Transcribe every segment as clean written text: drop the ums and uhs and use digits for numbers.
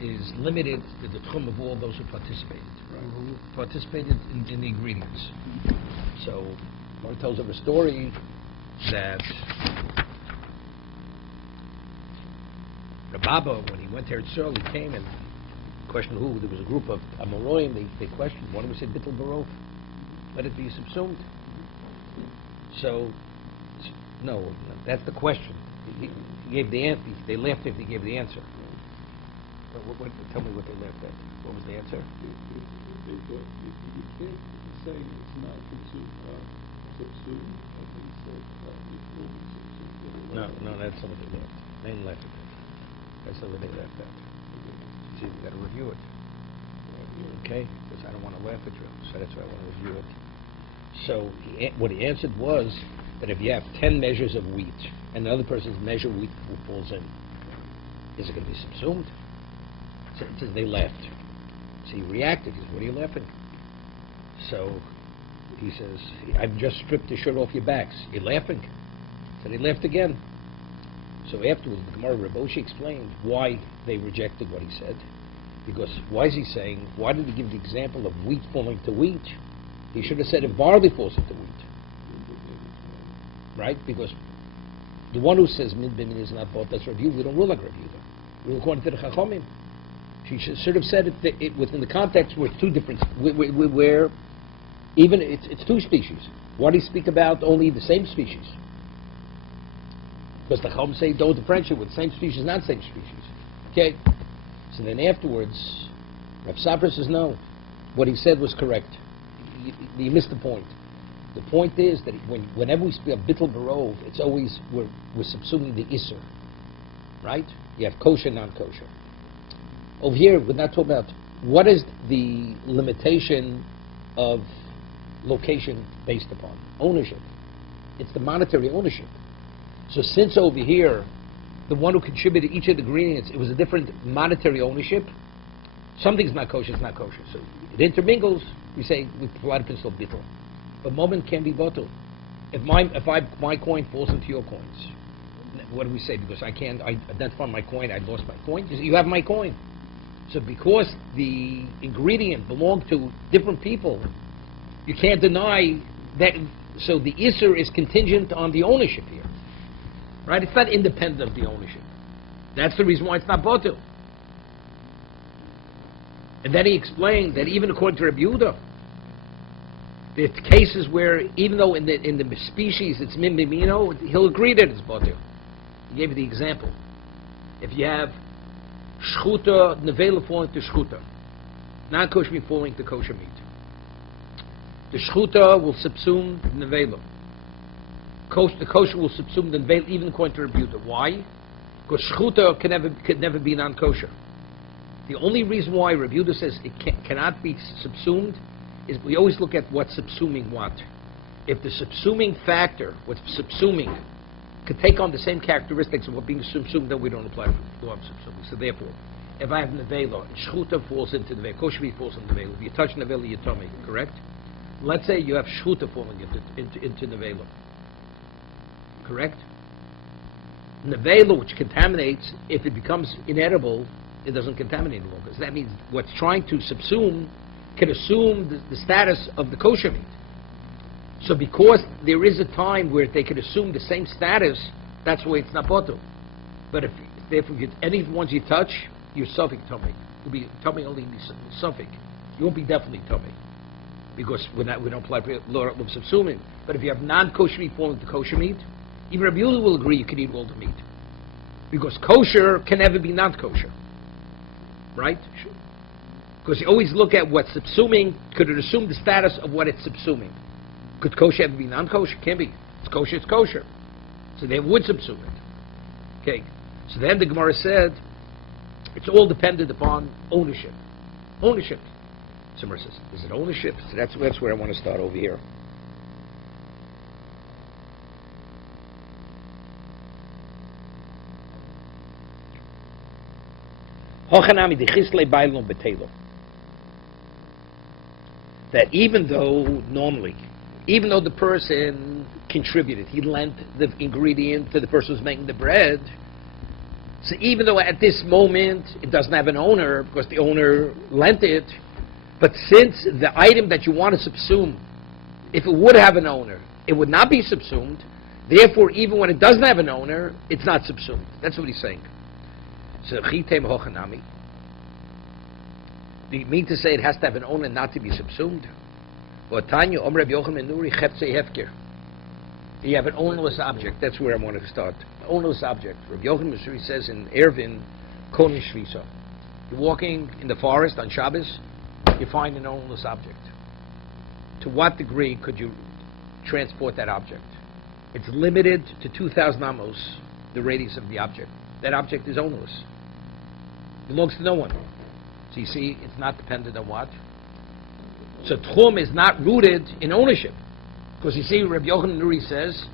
is limited to the tchum of all those who participated. Right? Who participated in the ingredients. So, one tells of a story that Rababa, when he went to Eretz Yisrael, he came and questioned who. There was a group of Amoraim. They questioned. One of them said, "Bittul Barov, let it be subsumed." So, no, that's the question. He gave the answer. They laughed if he gave the answer. Tell me what they laughed at. What was the answer? They thought you can't say it's not subsumed. No, that's not what they laughed. They didn't laugh at that. That's not what they laughed at. See, you got to review it. Okay? Because I don't want to laugh at you. So that's why I want to review it. So what he answered was that if you have 10 measures of wheat and another person's measure of wheat falls in, is it going to be subsumed? So it says they laughed. So he reacted. He says, "What are you laughing?" So he says, "I've just stripped the shirt off your backs. You're laughing?" So they laughed again. So afterwards, the Gemara Raboshi explained why they rejected what he said. Because why is he saying, why did he give the example of wheat falling to wheat? He should have said if barley falls into wheat. Right? Because the one who says min b'min is not bought, that's Rav Yehuda. We don't rule like Rav Yehuda. We rule according to the Chachamim. She should have said it within the context where it's two different, where even it's two species. Why do you speak about only the same species? Because the Chacham say don't differentiate with same species, not same species. Okay? So then afterwards, Rav Safra says no. What he said was correct. You missed the point. The point is that whenever we speak of bittul barov, it's always we're subsuming the isser. Right? You have kosher, non-kosher. Over here, we're not talking about what is the limitation of location based upon ownership. It's the monetary ownership. So since over here, the one who contributed each of the ingredients, it was a different monetary ownership. Something's not kosher, it's not kosher. So it intermingles. We say we provide a principle bittul, but moment can be bottle. If my coin falls into your coins, what do we say? Because I identify my coin, I lost my coin. You have my coin. So because the ingredient belonged to different people, you can't deny that. So the Isser is contingent on the ownership here. Right? It's not independent of the ownership. That's the reason why it's not botul. And then he explained that even according to Rabbi Yehuda, there's cases where even though in the species it's min b'mino, he'll agree that it's botul. He gave you the example. If you have shchuta, nevela falling to shchuta, non-kosher meat falling to kosher meat, the shchuta will subsume the nevela. The kosher will subsume the nevela, even according to Rabbi Yehuda. Why? Because shchuta could never be non-kosher. The only reason why Rabbi Yehuda says it cannot be subsumed is we always look at what's subsuming what. If the subsuming factor, what's subsuming, could take on the same characteristics of what being subsumed, then we don't apply the law of subsuming. So therefore, if I have nevela, and shchuta falls into nevela, kosher meat falls into nevela, if you touch nevela, you tummy, correct? Let's say you have shchuta falling into nevela, correct? Nevela, which contaminates, if it becomes inedible, it doesn't contaminate any longer. So that means what's trying to subsume can assume the status of the kosher meat. So because there is a time where they can assume the same status, that's why it's not botul. But if any ones you touch, you're suffik tummy. You'll be tummy only suffik. You won't be definitely tummy. Because we don't apply law of subsuming. But if you have non-kosher meat falling to kosher meat, even Rabbi Yehuda will agree you can eat all the meat. Because kosher can never be non-kosher. Right? Because you always look at what's subsuming. Could it assume the status of what it's subsuming? Could kosher ever be non-kosher? Can't be. It's kosher, it's kosher. So they would subsume it. Okay. So then the Gemara said, it's all dependent upon ownership. Ownership. So Gemara says, is it ownership? So that's where I want to start over here. That even though the person contributed, he lent the ingredient to the person who's making the bread, So even though at this moment it doesn't have an owner because the owner lent it, but since the item that you want to subsume, if it would have an owner, it would not be subsumed. Therefore, even when it doesn't have an owner, it's not subsumed. That's what he's saying. So chitem hochanami. Do you mean to say it has to have an owner not to be subsumed? Or Tanya Om Rabbi Yochanan Nuri Cheptzei Hefker. You have an ownerless object. That's where I want to start. Ownerless object. Rabbi Yochanan Nuri says in Eruvin, Koni Shvisa. You're walking in the forest on Shabbos, you find an ownerless object. To what degree could you transport that object? It's limited to 2,000 amos, the radius of the object. That object is ownerless. It belongs to no one. So you see, it's not dependent on what? So Tchum is not rooted in ownership. Because you see, Rabbi Yochanan Nuri says,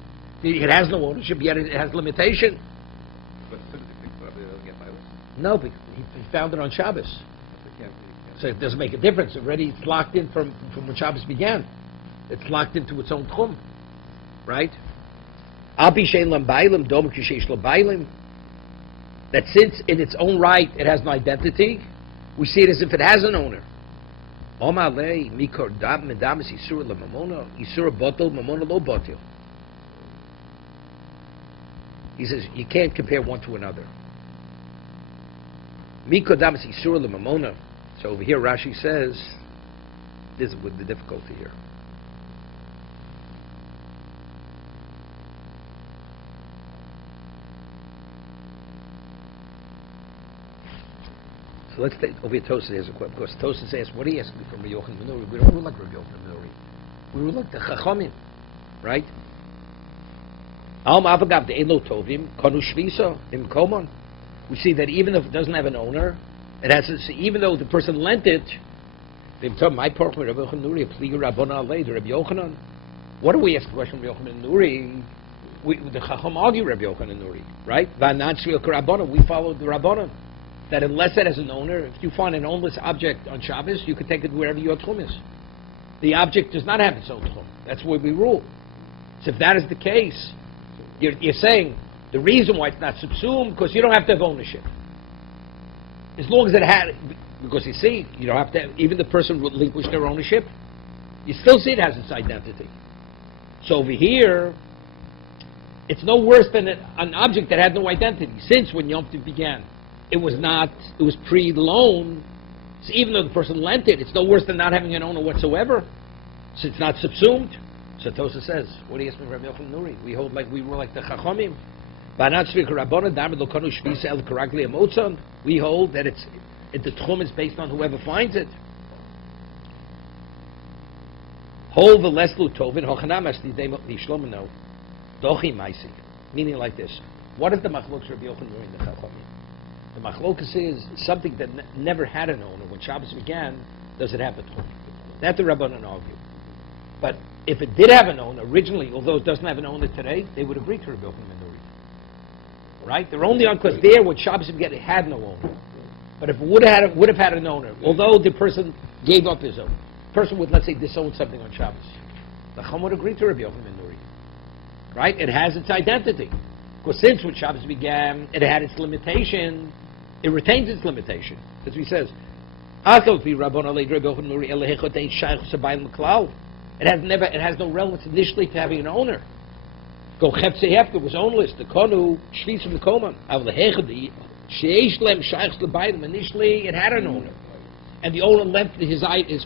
it has no ownership, yet it has limitation. But physically, probably doesn't get by this. No, because he found it on Shabbos. So it doesn't make a difference. Already it's locked in from when Shabbos began. It's locked into its own Tchum. Right? That since in its own right it has no identity, we see it as if it has an owner. He says you can't compare one to another. So over here Rashi says, this is with the difficulty here. So let's take over here. Tosas has a question. Because Tosas asks, "What are you asking from Rabbi Yochanan ben Nuri? We don't rule like Rabbi Yochanan ben Nuri. We rule like the Chachamim, right? Al ma'avagav de'elo tovim kanu shvisa im komon. We see that even if it doesn't have an owner, it has. Even though the person lent it, they tell my parshas Rabbi Yochanan ben Nuri pliga rabbana alei the Rabbi Yochanan. What do we ask the question from Rabbi Yochanan ben Nuri? The Chacham argue Rabbi Yochanan ben Nuri, right? We follow the Rabbanan. That unless it has an owner, if you find an ownerless object on Shabbos, you can take it wherever your tchum is. The object does not have its own tchum. That's where we rule. So if that is the case, you're saying the reason why it's not subsumed, because you don't have to have ownership. As long as it had, because you see, you don't have to have, even the person would relinquish their ownership, you still see it has its identity. So over here, it's no worse than an object that had no identity, since when Yom Tov began. It was pre-loan, so even though the person lent it, it's no worse than not having an owner whatsoever, so it's not subsumed. So Tosa says, what do you ask me, Rabbi Yochanan Nuri? We rule like the Chachamim. We hold that the tchum is based on whoever finds it. Meaning like this. What is the machlokes Rabbi Yochanan Nuri in the Chachamim? The machlokas is something that never had an owner. When Shabbos began, does it have a tchum? That the Rabbanan argue. But if it did have an owner originally, although it doesn't have an owner today, they would agree to Rabbi Yochanan ben Nuri. Right? They're only on because there, when Shabbos began, it had no owner. But if it would have had an owner, although the person gave up his own, the person would, let's say, disown something on Shabbos, the Chum would agree to Rabbi Yochanan ben Nuri. Right? It has its identity. Because since when Shabbos began, it had its limitation. It retains its limitation. That's what he says. It has no relevance initially to having an owner. Go Cheptzei Hefker was ownless. The Konu Shvisa Mekoman. Initially, it had an owner, and the owner lent his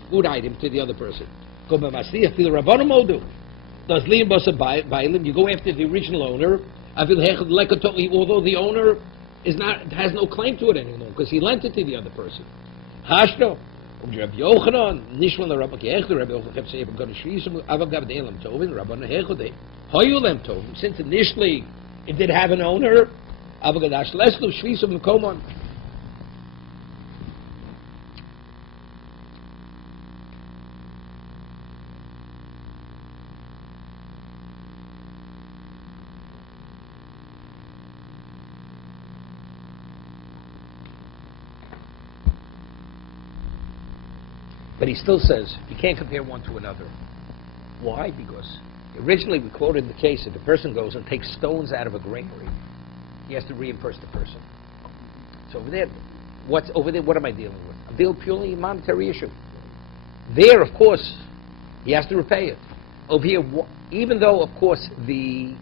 food item to the other person. Go B'Masliach to the Rabbanim Modu. Does Liam Basa Bailim? You go after the original owner. Although the owner has no claim to it anymore because he lent it to the other person. Hashno, Rabbi Yochanan, Nishman the Rabbi Kechter, Rabbi Yochanan kept saying, "I'm going to shvisum, Avagav de'elam tovin, Rabbanan hechode, hoyulem tovin." Since initially it did have an owner, Avagadash leslu shvisum mekomon. But he still says you can't compare one to another. Why? Because originally we quoted the case if the person goes and takes stones out of a granary, he has to reimburse the person. So over there, what's over there? What am I dealing with? I'm dealing with purely a monetary issue. There, of course, he has to repay it. Over here, even though, of course, the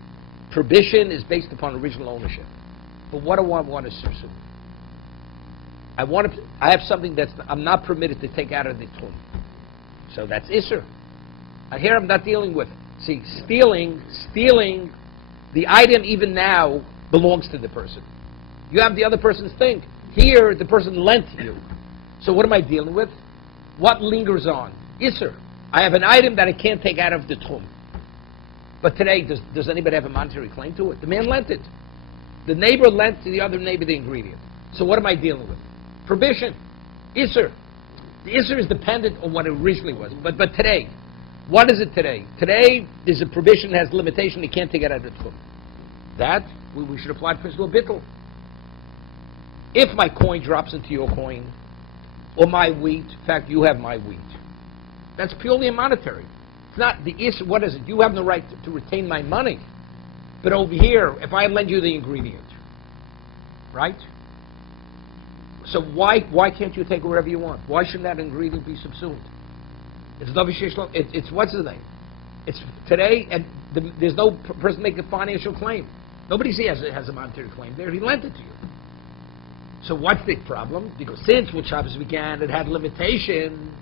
prohibition is based upon original ownership, but what do I want to subsume? I have something that's I'm not permitted to take out of the tchum. So that's Isser. Here I'm not dealing with. See, stealing, the item even now belongs to the person. You have the other person's thing. Here, the person lent you. So what am I dealing with? What lingers on? Isser. I have an item that I can't take out of the tchum. But today, does anybody have a monetary claim to it? The man lent it. The neighbor lent to the other neighbor the ingredient. So what am I dealing with? Prohibition. Isser. The Isser is dependent on what it originally was. But today, what is it today? Today, there's a prohibition that has limitation. You can't take it out of the tchum. That, we should apply to principle of bittul. If my coin drops into your coin, or my wheat, in fact, you have my wheat, that's purely a monetary. It's not the Isser. What is it? You have the right to retain my money. But over here, if I lend you the ingredient, right? So why can't you take wherever you want? Why shouldn't that ingredient be subsumed? It's what's his name? It's today, and there's no person making a financial claim. Nobody has a monetary claim there. He lent it to you. So what's the problem? Because since when Shabbos began, it had limitation.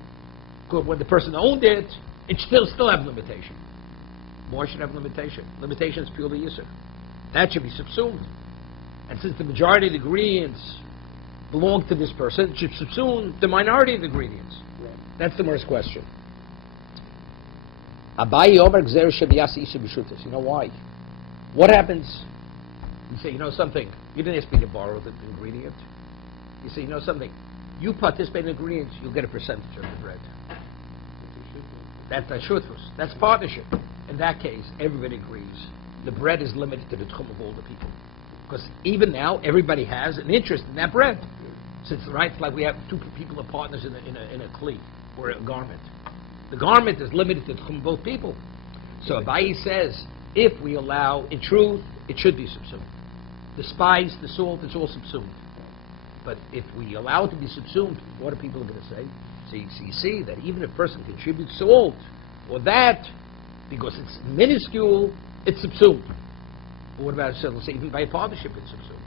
When the person owned it, it still have limitation. Why should it have limitation? Limitation is purely Yisr. That should be subsumed. And since the majority of the ingredients belong to this person, it should subsume the minority of the ingredients. Right. That's the first question. You know why? What happens? You say, you know something? You didn't ask me to borrow the ingredient. You say, you know something? You participate in ingredients, you'll get a percentage of the bread. That's a shutfus. That's partnership. In that case, everybody agrees. The bread is limited to the tchum of all the people. Because even now, everybody has an interest in that bread. Since, right, it's like we have two people are partners in a kli, or a garment. The garment is limited to the tchum of both people. So Abayi says, if we allow, in truth, it should be subsumed. The spice, the salt, it's all subsumed. But if we allow it to be subsumed, what are people going to say? So you see that even if a person contributes salt, or that, because it's minuscule, it's subsumed. But what about, so let's say even by a partnership it's subsumed.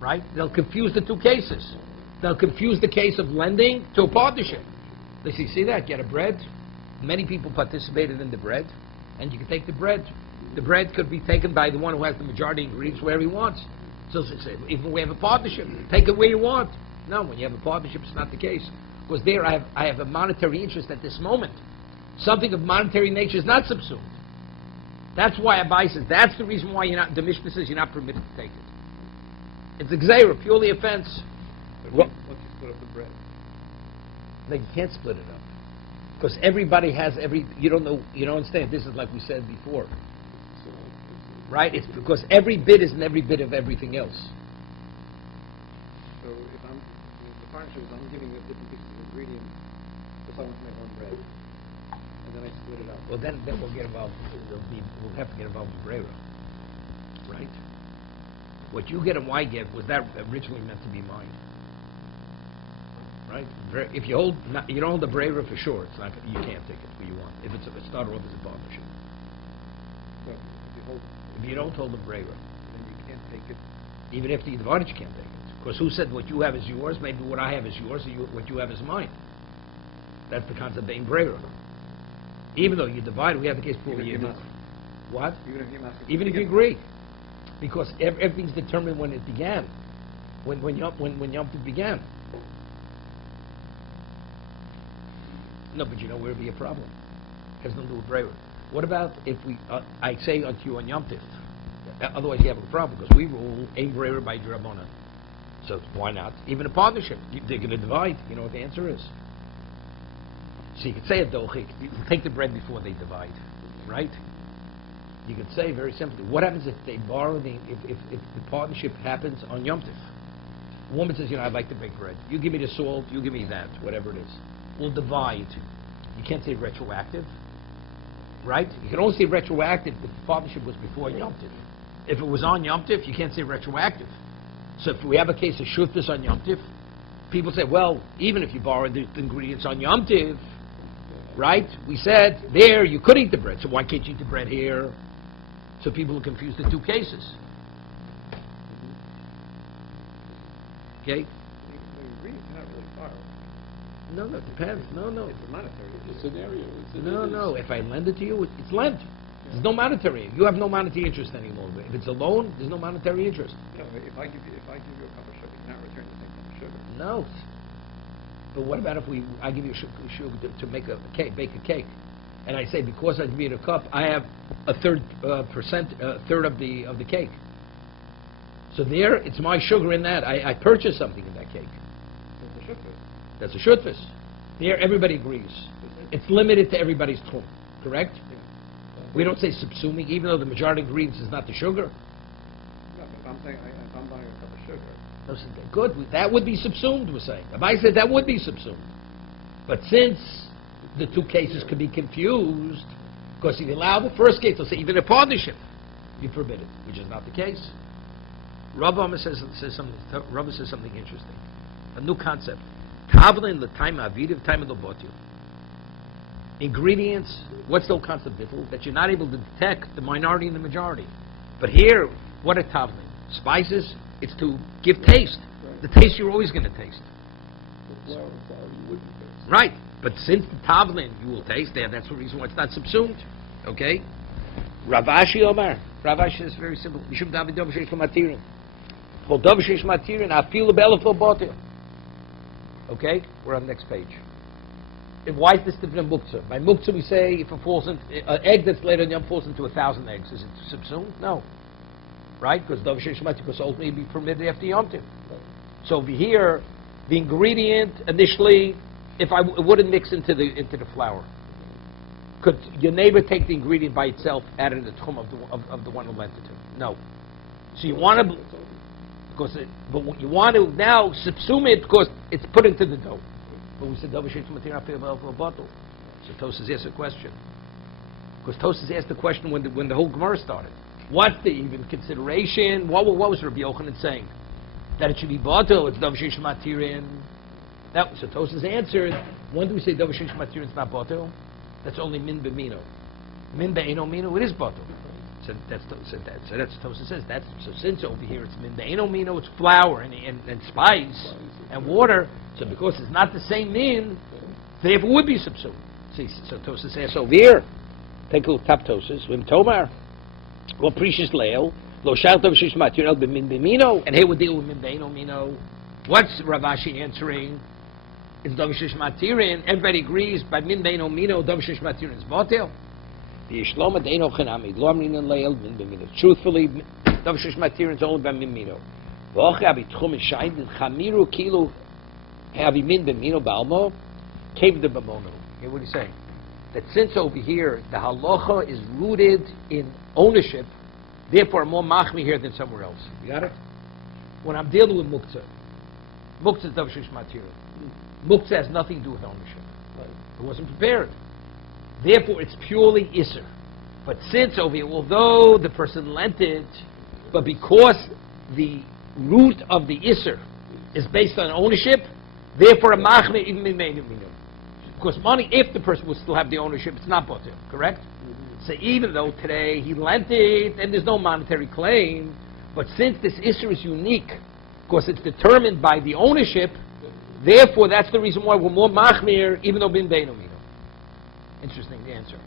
Right? They'll confuse the two cases. They'll confuse the case of lending to a partnership. They say, see that, get a bread. Many people participated in the bread, and you can take the bread. The bread could be taken by the one who has the majority ingredients wherever he wants. So they say, even we have a partnership, take it where you want. No, when you have a partnership, it's not the case. Because there I have a monetary interest at this moment. Something of monetary nature is not subsumed. That's why Abai says, that's the reason why the Mishnah says you're not permitted to take it. It's a gzeira, purely offense. But once you split up the bread. No, you can't split it up. Because everybody has you don't understand, this is like we said before. Right? It's because every bit is in every bit of everything else. So if the parshas, I'm giving a different pieces of ingredients for someone to make one bread, and then I split it up. Well, then we'll get involved. We'll have to get involved in brera, right? What you get and I get was that originally meant to be mine, right? If you you don't hold the brera for sure. It's not. You can't take it where you want. If it started off as a partnership. So if you don't hold the brera, then you can't take it. Even after you divide it, you can't take it. Because who said what you have is yours? Maybe what I have is yours, or what you have is mine. That's the concept of being brera. Even though you divide, we have the case before you. What? Even if you agree, because everything's determined when it began, when Yom Tov began. No, but you know where it'd be a problem. It has nothing to do with brera. What about if I say unto you on Yom Tov? Otherwise, you have a problem because we rule ein brera by Drabonan. So why not? Even a partnership, they're going to divide. You know what the answer is. So you could say it dochik. You can take the bread before they divide, right? You could say very simply, what happens if they borrow if the partnership happens on Yom Tov? A woman says, I'd like to bake bread. You give me the salt, you give me that, whatever it is. We'll divide. You can't say retroactive, right? You can only say retroactive if the partnership was before Yom Tov. If it was on Yom Tov, you can't say retroactive. So if we have a case of shutfus on Yom Tiv, people say, well, even if you borrow the ingredients on Yom Tiv, right? We said, there, you could eat the bread, so why can't you eat the bread here? So people will confuse the two cases. Okay? The ingredients are not really borrowed. No, it depends. No. It's a monetary The issue. scenario is... No. If I lend it to you, it's lent. There's no monetary. You have no monetary interest any longer. If it's a loan, there's no monetary interest. No, if I give you a cup of sugar, you're not returning the same cup of sugar. No. But what about if I give you sugar to make a cake, bake a cake, and I say because I give you the cup, I have a third of the cake. So there, it's my sugar in that. I purchase something in that cake. It's a shutfus. That's a shutfus. There, everybody agrees. It's limited to everybody's tchum, correct? Yeah. We don't say subsuming, even though the majority of ingredients is not the sugar. No, but if I'm saying if I'm buying a cup of sugar, No, so good. That would be subsumed, we're saying. Abai said that would be subsumed. But since the two cases could be confused, because if you allow the first case, they'll say even a partnership, you forbid it, which is not the case. Rabbi says something interesting. A new concept. Tavlin l'time avidiv, time of the botiu. Ingredients, what's the whole concept, Bittul? That you're not able to detect the minority and the majority. But here, what are tavlin? Spices, it's to give taste. Right. The taste you're always going to taste. The flour you wouldn't taste. Right. But since the tavlin you will taste there, that's the reason why it's not subsumed. Okay? Ravashi Omar. Ravashi is very simple. Mishum David Dov Sheish Matirin. Well, Dov Sheish Matirin, Afilu Belefo Botil. Okay? We're on the next page. And why is this different than muktzah? By muktzah we say if it falls into an egg that's laid on Yom falls into 1,000 eggs, is it subsumed? No. Right? Because Dov Sheish Matirin, because ultimately it'd be permitted after Yom Tiv. So over here, the ingredient initially, if it wouldn't mix into the flour. Could your neighbor take the ingredient by itself, add it in the tchum of the one who lent it to? No. So you want to, but what you want to now subsume it because it's put into the dough. But we said double sheish material for a bottle. So Tosas asked a question. Because Tosas asked the question when the whole Gemara started. What's the even consideration? What was Rabbi Yochanan saying? That it should be bottle. It's double sheish material. So Tosas answered. When do we say double sheish material? It's not bottle. That's only min b'mino. Min be'eno mino, it is bottle. So that's Tosas says. So since over here it's min be'eno mino, it's flour and spice and water. So because it's not the same min, therefore it would be subsumed. See, so Tosas says over here. Take a look, top Tosas. Vim tomar, lo precious leil, lo shal tov shish material b'min b'mino, and here we deal with min be'eno mino. What's Ravashi answering? It's Davishish Matirin. Everybody agrees by Min Beino Mino, Davishish Matirin is Botel. The Ishloma Deino Chanami, Lomrin and Leil, Min Bemino. Truthfully, Davishish Matirin is only by Min Mino. Vochabi Tchum and Shain, Chamiru Kilo, Havi Min Bemino Balmo, Cave the Bamono. Hear what he's saying? That since over here, the halacha is rooted in ownership, therefore more machmi here than somewhere else. You got it? When I'm dealing with muktzah is Davishish Matirin. Muktzah has nothing to do with ownership. Right. It wasn't prepared. Therefore, it's purely Isser. But since over here, although the person lent it, but because the root of the Isser is based on ownership, therefore a machme even minu. Because money, if the person would still have the ownership, it's not botel, correct? Mm-hmm. So even though today he lent it and there's no monetary claim, but since this Isser is unique, because it's determined by the ownership, therefore, that's the reason why we're more machmir, even though bin beinu mino. Interesting answer.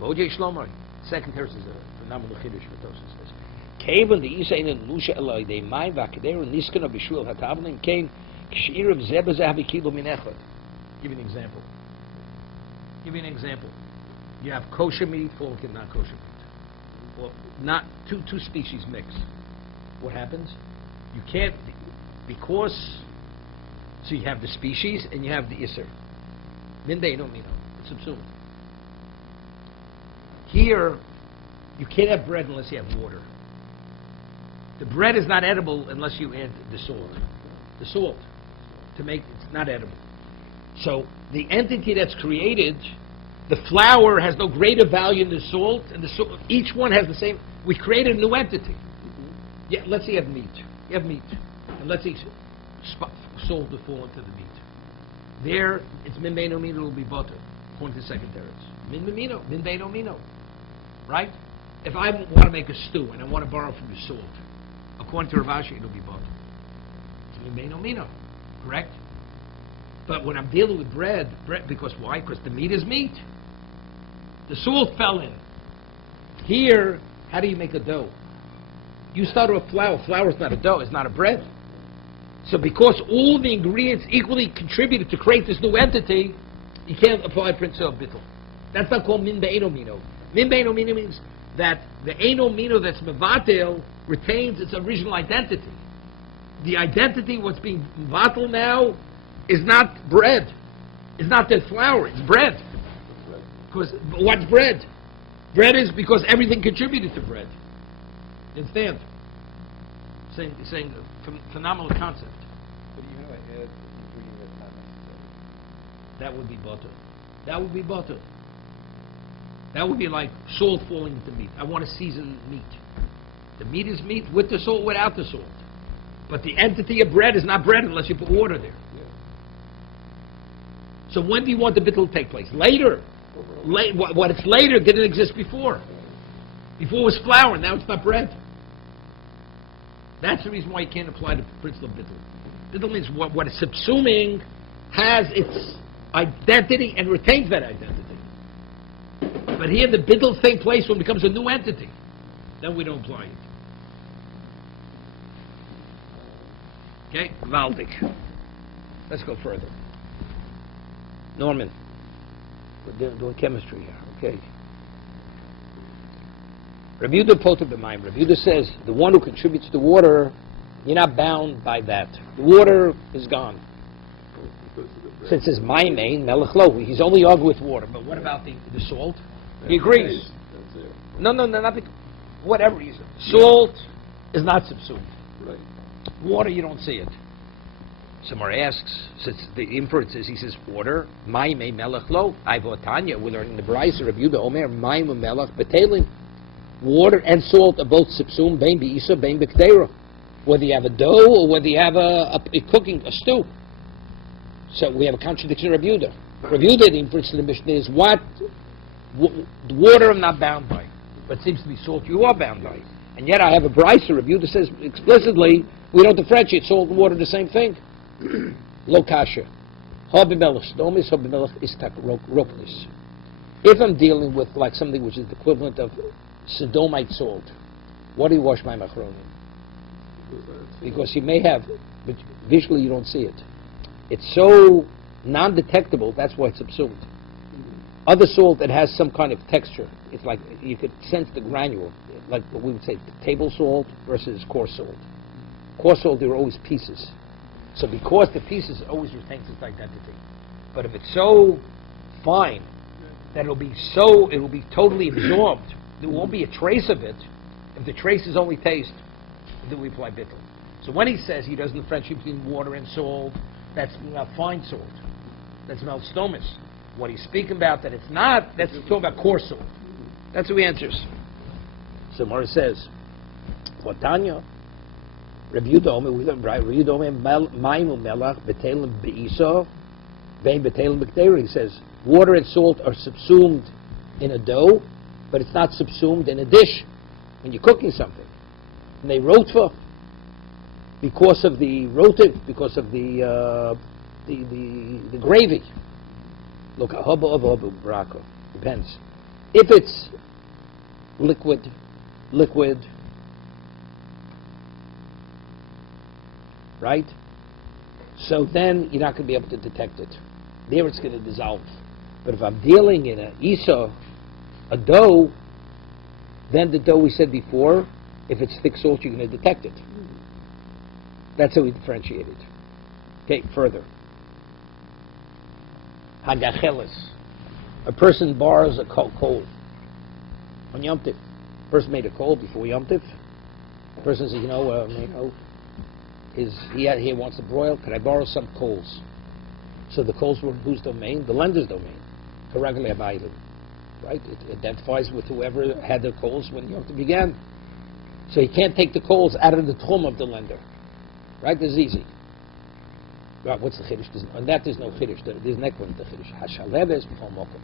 Vojay Shlomo, second verse is a phenomenal chiddush for Tosas says. Kevin the Isain and Lusha Eloi they my vakaderu niskana b'shul hatavlin came kshirav zeba zahavi kilo min echad. Give you an example. You have kosher meat, and not kosher meat. Well, not two species mix. What happens? You can't because. So you have the species and you have the Isser. Min be'eno mino. It's subsumed. Here, you can't have bread unless you have water. The bread is not edible unless you add the salt. The salt. To make it's not edible. So the entity that's created, the flour has no greater value than the salt, and each one has the same. We created a new entity. Yeah, let's say you have meat. You have meat. And let's say salt will fall into the meat. There, it's min beino mino, it will be butter, according to second teretz. Min beino mino. Right? If I want to make a stew and I want to borrow from the salt, according to Rav Ashi, it will be butter. It's min beino mino. Correct? But when I'm dealing with bread, because why? Because the meat is meat. The salt fell in. Here, how do you make a dough? You start with flour. Flour is not a dough. It's not a bread. So because all the ingredients equally contributed to create this new entity, you can't apply principle of bittul. That's not called min be'eno mino. Min be'eno mino means that the eno mino that's mevatel retains its original identity. The identity, what's being mevatel now, is not bread. It's not the flour. It's bread. Because what's bread? Bread is because everything contributed to bread. You understand? Saying a phenomenal concept. But even if I add an ingredient that's not necessary, That would be butter. That would be butter. That would be like salt falling into meat. I want to season meat. The meat is meat with the salt, without the salt. But the entity of bread is not bread unless you put water there. So when do you want the bittul to take place? Later. What it's later didn't exist before. Before it was flour, now it's not bread. That's the reason why you can't apply the principle of bittul. Bittul means what is subsuming has its identity and retains that identity. But here the bittul takes place when it becomes a new entity. Then we don't apply it. Okay? Valdik. Let's go further. Norman. We're doing chemistry here. Okay. Rabbi Yehuda poter b'mayim. Rabbi Yehuda says the one who contributes to water, you're not bound by that. The water is gone. Since it's mayim ein melech lo, he's only arguing with water. But what about the salt? He agrees. No, not whatever reason. Salt is not subsumed. Right. Water, you don't see it. Somewhere asks, since the inference is, he says, water, mayim ein melech lo. Tanya, we learn in the Brayso, Rabbi Yehuda Omer, mayim and melech betelim. Water and salt are both subsumed, bein be'isa, bein be'kdeira. Whether you have a dough or whether you have a stew. So we have a contradiction of Rabbi Yehuda. Rabbi Yehuda, the inference in the Mishnah is what? Water I'm not bound by. But it seems to be salt you are bound by. And yet I have a Brayso, Rabbi Yehuda says explicitly, we don't differentiate salt and water the same thing. Lo kasha. Habimelech stomis, habimelech istak roknis. If I'm dealing with like something which is the equivalent of Sodomite salt, what do you wash my macaroni? Because you may have, but visually you don't see it. It's so non-detectable, that's why it's subsumed. Other salt that has some kind of texture, it's like you could sense the granule, like what we would say table salt versus coarse salt. Coarse salt, there are always pieces. So because the pieces always retains its identity. But if it's so fine that it'll be totally absorbed, there won't be a trace of it. If the trace is only taste, then we apply bittul. So when he says he doesn't differentiate between water and salt, that's not fine salt. That's melstomus. What he's speaking about that it's not, that's talking about coarse salt. That's what he answers. So Mara says, Tanya, Rabbi Yehuda Omer, we learn right. Rabbi Yehuda Omer, mayim u'melach betelim be'isa, vein betelim b'kdeira. He says water and salt are subsumed in a dough, but it's not subsumed in a dish when you're cooking something. And they rotva because of the rotiv, because of the gravy. Look, hubba braka depends. If it's liquid. Right? So then you're not going to be able to detect it. There it's going to dissolve. But if I'm dealing in a isa, a dough, then the dough we said before, if it's thick salt, you're going to detect it. That's how we differentiate it. Okay, further. Hagachelis. A person borrows a coal on Yom Tif. A person made a coal before Yom Tif. The person says, he wants to broil. Can I borrow some coals? So the coals were whose domain? The lender's domain. Right? It identifies with whoever had the coals when Yom Tov began. So he can't take the coals out of the tchum of the lender. Right? This is easy. Right, what's the chiddush? On that there's no chiddush. There's neck one the chiddush. Hashaleves b'chol mokum.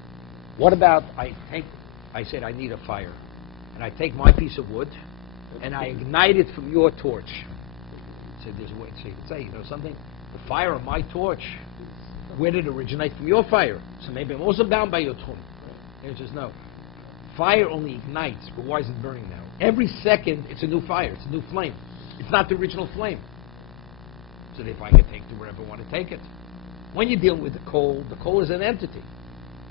What about I said I need a fire, and I take my piece of wood, and I ignite it from your torch. So there's a way. So you can say, you know something? The fire on my torch, where did it originate? From your fire. So maybe I'm also bound by your tchum. The answer is no. Fire only ignites, but why is it burning now? Every second, it's a new fire. It's a new flame. It's not the original flame. So if I can take it wherever I want to take it. When you deal with the coal is an entity.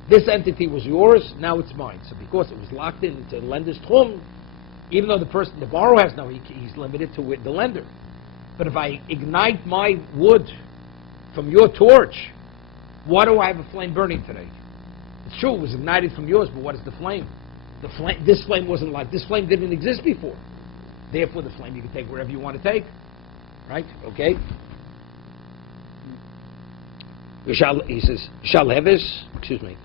This entity was yours, now it's mine. So because it was locked into the lender's tchum, even though the borrower has no, he's limited to the lender. But if I ignite my wood from your torch, why do I have a flame burning today? It's true, it was ignited from yours, but what is the flame? This flame wasn't like, this flame didn't exist before. Therefore, the flame you can take wherever you want to take. Right? Okay? He says, Shalhevis, excuse me.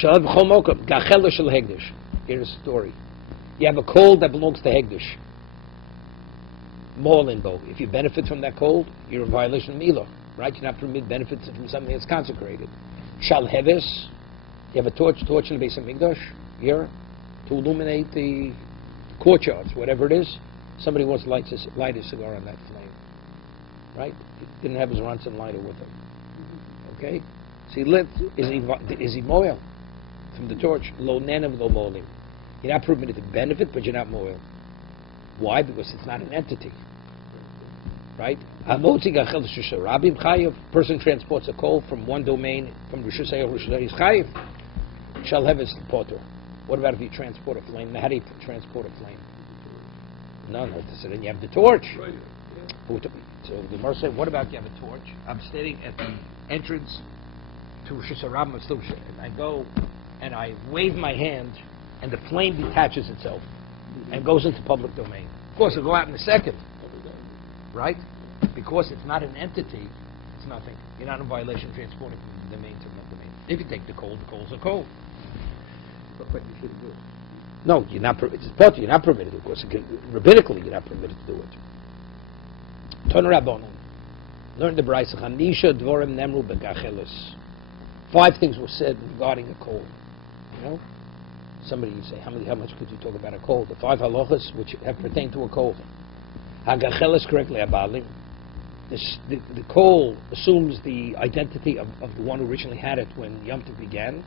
Shalhev Chomokum, Gachela Shal Hegdish. Here's a story. You have a coal that belongs to Hegdish. Molinbo. If you benefit from that coal, you're in violation of Milah. Right? You're not permitted benefits from something that's consecrated. Shalhevis, you have a torch in the base of Mikdash here to illuminate the courtyards, whatever it is. Somebody wants to light a cigar on that flame. Right? He didn't have his Ronson lighter with him. Okay? So he lit, is he moil from the torch? Lo nenem lo molim. You're not permitted to benefit, but you're not moil. Why? Because it's not an entity. Right? Person transports a coal from one domain, from Rishus HaYah, he's chayiv. Shall have his potter. What about if you transport a flame? Now, how do you transport a flame? No. So then you have the torch. Right. So the Gemara said, what about you have a torch? I'm standing at the entrance to Rishus HaRabim, and I go and I wave my hand, and the flame detaches itself and goes into public domain. Of course, it'll go out in a second. Right? Because it's not an entity, it's nothing. You're not in violation of transporting from the domain to the domain. If you take the coals are coal. But you shouldn't do it. No, you're not permitted. You're not permitted, of course. Rabbinically, you're not permitted to do it. Ton Rabbanon. Learn the Brayso. Hanisha dvorim nemru begachelis. 5 things were said regarding a coal. You know? Somebody you say, how much could you talk about a coal? The 5 halachas which have pertained to a coal. Hagachelis correctly abalim. The coal assumes the identity of the one who originally had it when Yom Tov began.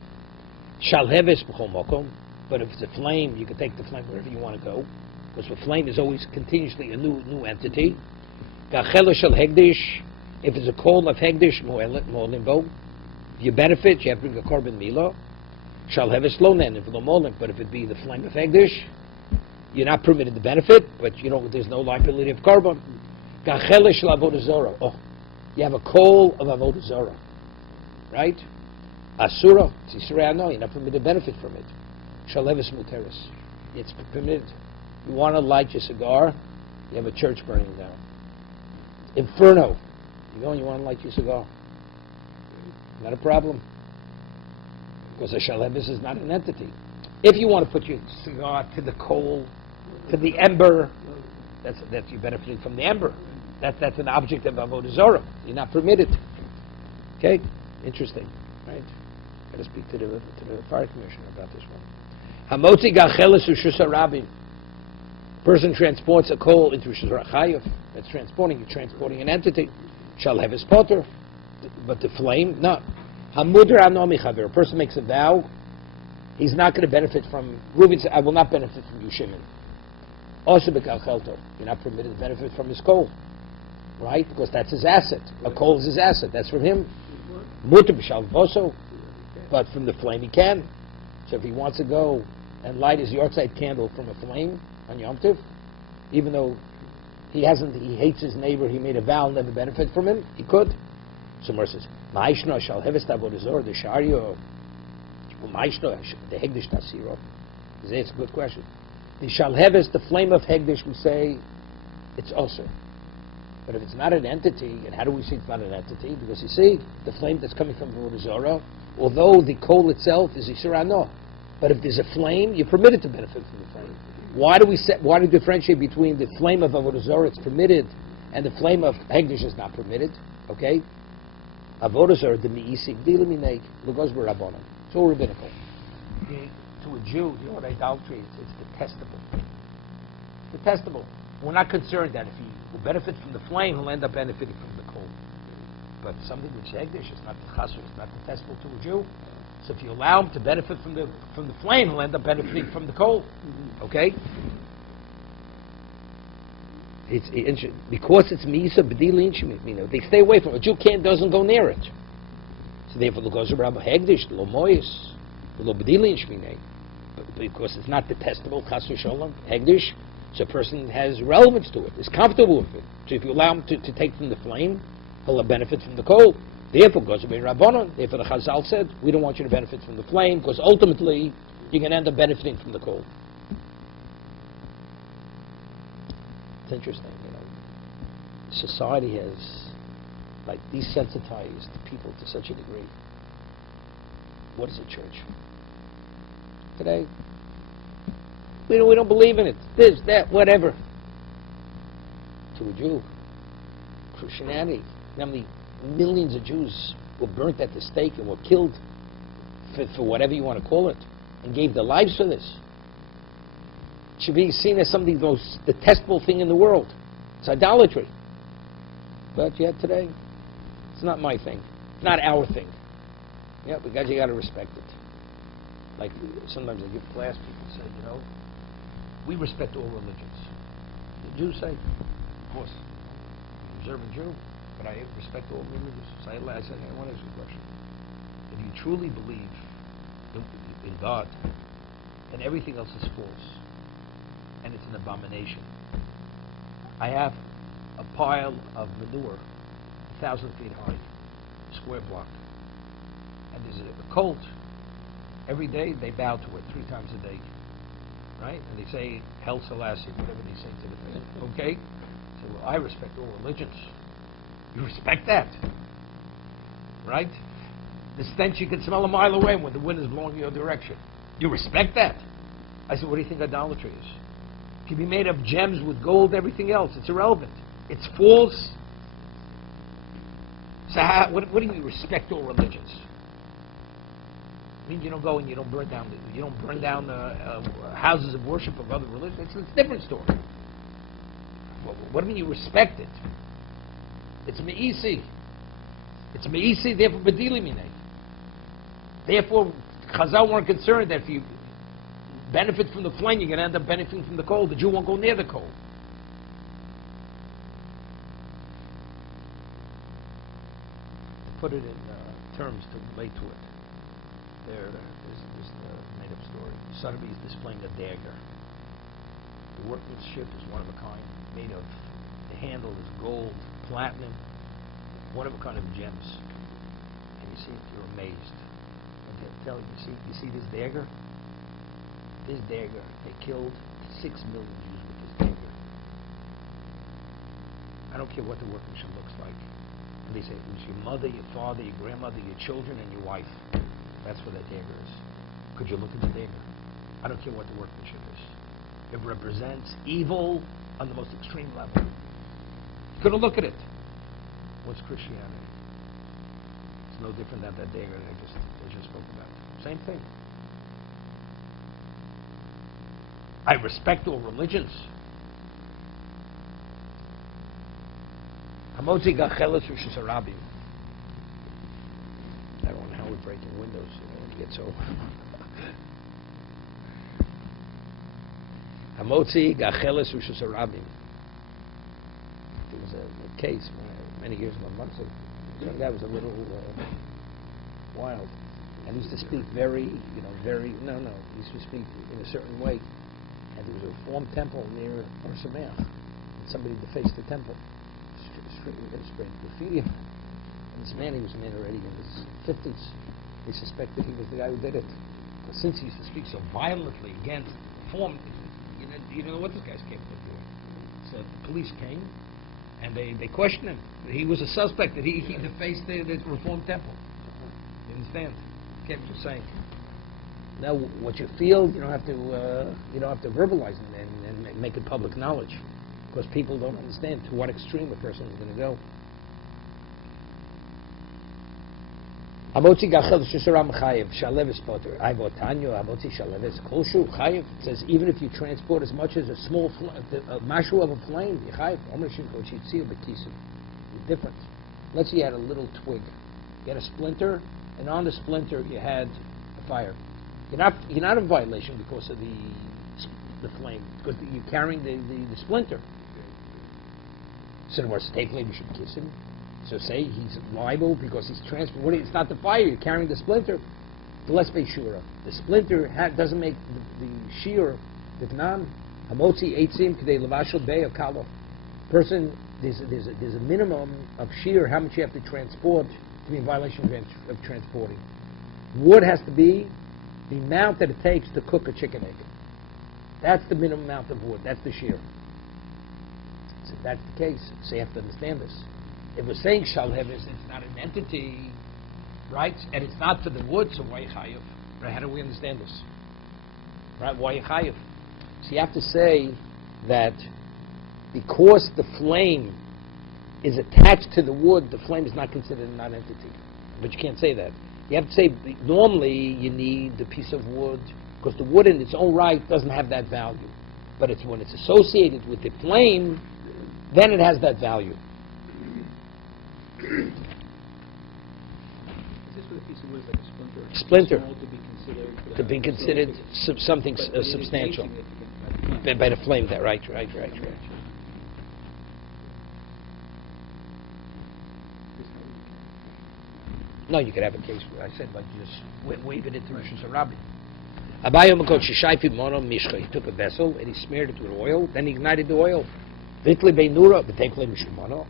Shalheves b'chol mokom. But if it's a flame, you can take the flame wherever you want to go, because the flame is always continuously a new entity. Gachela shel hegdish. If it's a coal of hegdish, mo'elimbo. If you benefit, you have to bring a korban milah. Shalheves lo nen if lo molim. But if it be the flame of hegdish, you're not permitted to benefit, but there's no liability of korban. Gachela shel avodah zorah. Oh, you have a coal of avodah zorah, right? Asura, it's Yisrael, no, you're not permitted to benefit from it. Shalevis muteris. It's permitted. You want to light your cigar, you have a church burning down. Inferno. You go and you want to light your cigar. Not a problem. Because a shalevis is not an entity. If you want to put your cigar to the coal, to the ember, that's you're benefiting from the ember. That's an object of avodah zorah. You're not permitted. Okay? Interesting. Right? Got to speak to the fire commissioner about this one. Hamotzi gachelis Rishus HaRabim. Person transports a coal into Rishus HaChayev. That's transporting. You're transporting an entity. Shall have his potter, but the flame, no. Hamudr anomi chaver. A person makes a vow. He's not going to benefit from. Reuben said, "I will not benefit from you, Shimon." Also, bekalchelto. You're not permitted to benefit from his coal, right? Because that's his asset. A coal is his asset. That's from him. Mutter b'shal voso. But from the flame he can. So if he wants to go and light his yortzeit candle from a flame on Yom Tov, even though he hates his neighbor, he made a vow never benefit from him, he could. So Mer says, Ma'ishno shall heves tavodazor, the shario, Ma'ishno, the hegdish tasiro. It's a good question. The shalheves, the flame of hegdish, we say it's also. But if it's not an entity, and how do we see it's not an entity? Because you see, the flame that's coming from Avodah Zorah, although the coal itself is Yisra no, But if there's a flame, you're permitted to benefit from the flame. Why do we differentiate between the flame of Avodah Zarah, it's permitted, and the flame of Hegdish is not permitted? Okay? Avodah Zarah, the Mi'isi, B'dilaminei, Lugos B'Rabbanan. It's all rabbinical. To a Jew, you know what idolatry is? It's detestable. Detestable. We're not concerned that if he will benefit from the flame, he'll end up benefiting from the coal. But something which Hegdish is not chasur, it's not detestable to a Jew. So if you allow him to benefit from the flame, he'll end up benefiting from the coal. Okay? It's because it's Misa B'dilin, they stay away from it. A Jew doesn't go near it. So therefore, the goes around Hegdish, Lo Mois, Lo B'dilin Shminei. Because it's not detestable, Chas v'Sholom, Hegdish, so a person has relevance to it, is comfortable with it. So if you allow him to take from the flame, he'll benefit from the coal. Therefore, goes to be Rabbanon. Therefore, the Chazal said, we don't want you to benefit from the flame, because ultimately, you're going to end up benefiting from the coal. It's interesting, Society has, desensitized people to such a degree. What is a church? Today, we don't believe in it. This, that, whatever. To a Jew, Christianity, how many millions of Jews were burnt at the stake and were killed for whatever you want to call it, and gave their lives for this. It should be seen as something the most detestable thing in the world. It's idolatry. But yet today, it's not my thing. It's not our thing. Yeah, because you got to respect it. Like sometimes I give class, people say, we respect all religions. The Jews say, of course, I'm an observant Jew, but I respect all religions. So I want to ask you a question. If you truly believe in God, then everything else is false, and it's an abomination. I have a pile of manure, 1,000 feet high, square block, and there's a cult. Every day they bow to it 3 times a day, right? And they say, Hail Selassie, whatever they say to the thing. Okay? So I respect all religions. You respect that, right? The stench you can smell a mile away when the wind is blowing your direction. You respect that. I said, what do you think idolatry is? It can be made of gems with gold, everything else. It's irrelevant. It's false. So what do you mean respect all religions? It means you don't go and you don't burn down houses of worship of other religions. It's a different story. What do you mean you respect it? It's me'isi. It's me'isi, therefore bedili minei. Therefore, Chazal weren't concerned that if you benefit from the flame, you're going to end up benefiting from the coal. The Jew won't go near the coal. To put it in terms to relate to it, there's the made-up story. Sotheby is displaying a dagger. The workmanship is one of a kind, made of, the handle is gold, platinum, one of a kind of gems. And you see it, you're amazed. And they'll tell you see this dagger? This dagger, they killed 6 million Jews with this dagger. I don't care what the workmanship looks like. And they say it was your mother, your father, your grandmother, your children, and your wife. That's what that dagger is. Could you look at the dagger? I don't care what the workmanship is. It represents evil on the most extreme level. You couldn't look at it. What's Christianity? It's no different than that dagger that I just spoke about. Same thing. I respect all religions. Hamotzi gacheles u'shisarabim. I don't know how we're breaking windows. It gets so. Hamotzi gacheles u'shisarabim. There was a case many years ago, months ago. Some guy was a little wild, and he used to speak very. He used to speak in a certain way. And there was a reformed temple near Or Sameach, and somebody defaced the temple. Straight graffiti. And this man, he was a man already in his 50s. They suspected he was the guy who did it. But since he used to speak so violently against reform, you know what this guy's capable of doing. So the police came, and they questioned him. He was a suspect that he defaced the reformed temple. You understand? Kept just saying. Now, what you feel, you don't have to verbalize it and make it public knowledge, because people don't understand to what extreme a person is going to go. It says even if you transport as much as a small mashu of a flame, different. Let's say you had a little twig, you had a splinter, and on the splinter you had a fire. You're not in violation because of the flame, because you're carrying the splinter. So in words, you should kiss him. So say he's liable because he's transporting. It's not the fire, you're carrying the splinter. The less shura. The splinter doesn't make the shear vitnan. Hamotzi eitzim k'dei levashel bei akalo. Person, there's a minimum of shear, how much you have to transport to be in violation of transporting. Wood has to be the amount that it takes to cook a chicken egg. That's the minimum amount of wood. That's the shear. So if that's the case, so you have to understand this. If we're saying shalhev is it's not an entity, right? And it's not for the wood, so why chayiv? Right? How do we understand this? Right? Why chayiv? So you have to say that because the flame is attached to the wood, the flame is not considered a non-entity. But you can't say that. You have to say normally you need the piece of wood because the wood in its own right doesn't have that value. But it's when it's associated with the flame, then it has that value. Is this what a piece of wood is like a Splinter. Small To be considered something but substantial. Significant By the flame, that right. No, you could have a case where I said, like, just wave it into Rosh Hashanah. Abayo Makot Shishayfi Mono Mishcha. He took a vessel and he smeared it with oil, then he ignited the oil. Vitli Beinura, the Tekle Mishmono.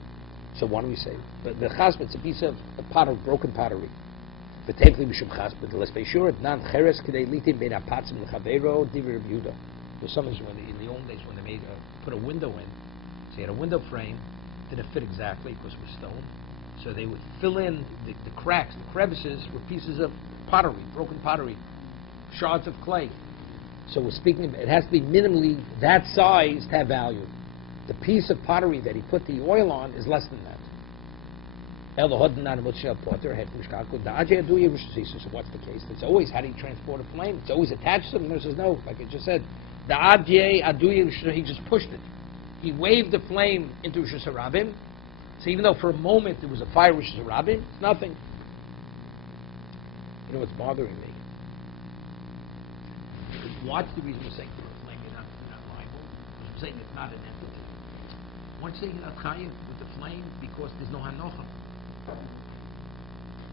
So why don't we say? But the chasp, it's a piece of broken pottery. The Tekle Mishum chasp, but let's be sure, Nan Cheres Kidei Litim Bein Apatzim Lechavero Divir Yehuda. There's some in the old days when they put a window in, so you had a window frame, didn't fit exactly because it was stone. So they would fill in the cracks, the crevices, with pieces of pottery, broken pottery, shards of clay. So we're speaking, it has to be minimally that size to have value. The piece of pottery that he put the oil on is less than that. So what's the case? It's always, how do you transport a flame? It's always attached to them. And says, no, like I just said, the adye aduye, he just pushed it. He waved the flame into Rosh Hashanah. So even though for a moment there was a fire Rosh Hashanah, it's nothing. You know what's bothering me? What's the reason we're saying for a flame you're not liable? We're saying it's not an entity. Why are you saying you're not chayiv with the flame? Because there's no hanocha.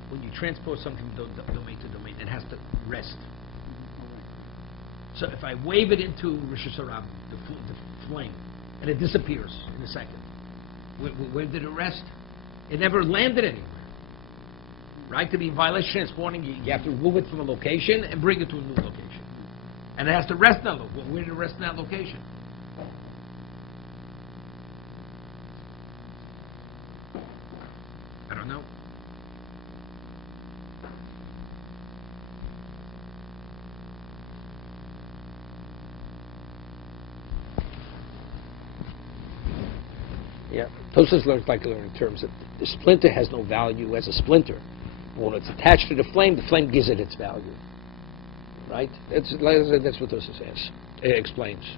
When you transport something from domain to domain, it has to rest. So if I wave it into Rosh Hashanah, the flame, and it disappears in a second, where did it rest? It never landed anywhere. Right? To be in violation transporting, you have to remove it from a location and bring it to a new location. And it has to rest in that location. Where did it rest in that location? I don't know. Yeah, Tosfos learns like in terms of the splinter has no value as a splinter. When it's attached to the flame gives it its value. Right? That's what Tosfos says. Explains. Is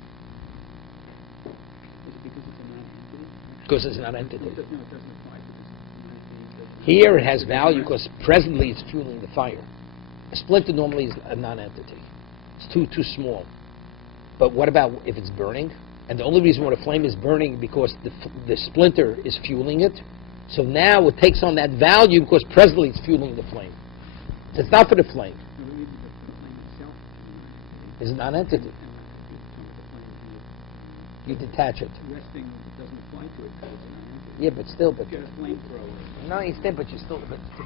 it because it's a non-entity? Because it's a non-entity. No, it doesn't apply to this. Here it has value because presently it's fueling the fire. A splinter normally is a non-entity. It's too small. But what about if it's burning? And the only reason why the flame is burning because the splinter is fueling it. So now it takes on that value because presently it's fueling the flame. So it's not for the flame. No, but maybe the flame itself It's a non-entity. You detach it. Resting doesn't apply to it because it's a non-entity. Yeah, but still, but You get a flamethrower. no, instead, but to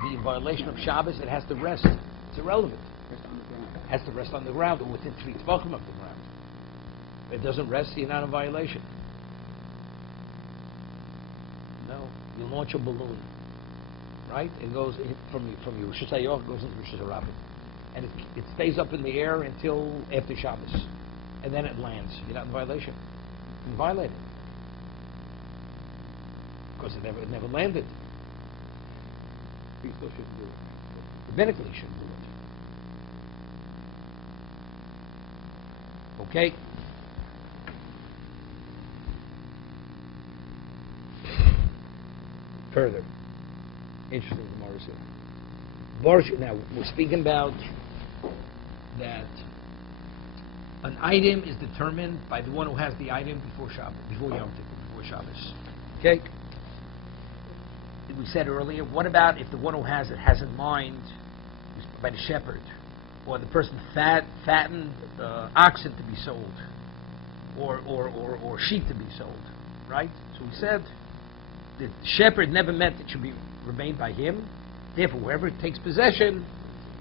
be in violation of Shabbos, it has to rest. It's irrelevant. Rest on the ground. It has to rest on the ground or within 3 tefachim of the ground. If it doesn't rest, you're not in violation. No, you launch a balloon, right? It goes from your Rosh Hashanah, goes into Rosh Hashanah. and it stays up in the air until after Shabbos, and then it lands. You're not in violation. You violate it because it never landed. You still shouldn't do it. Rabbinically, you shouldn't do it. Okay. Further, interesting Gemara said. Now we're speaking about that an item is determined by the one who has the item before Shabbos, before Yom Tov, before Shabbos. Okay. We said earlier. What about if the one who has it has in mind by the shepherd, or the person fattened oxen to be sold, or sheep to be sold, right? So we said the shepherd never meant it should be remained by him. Therefore, whoever takes possession,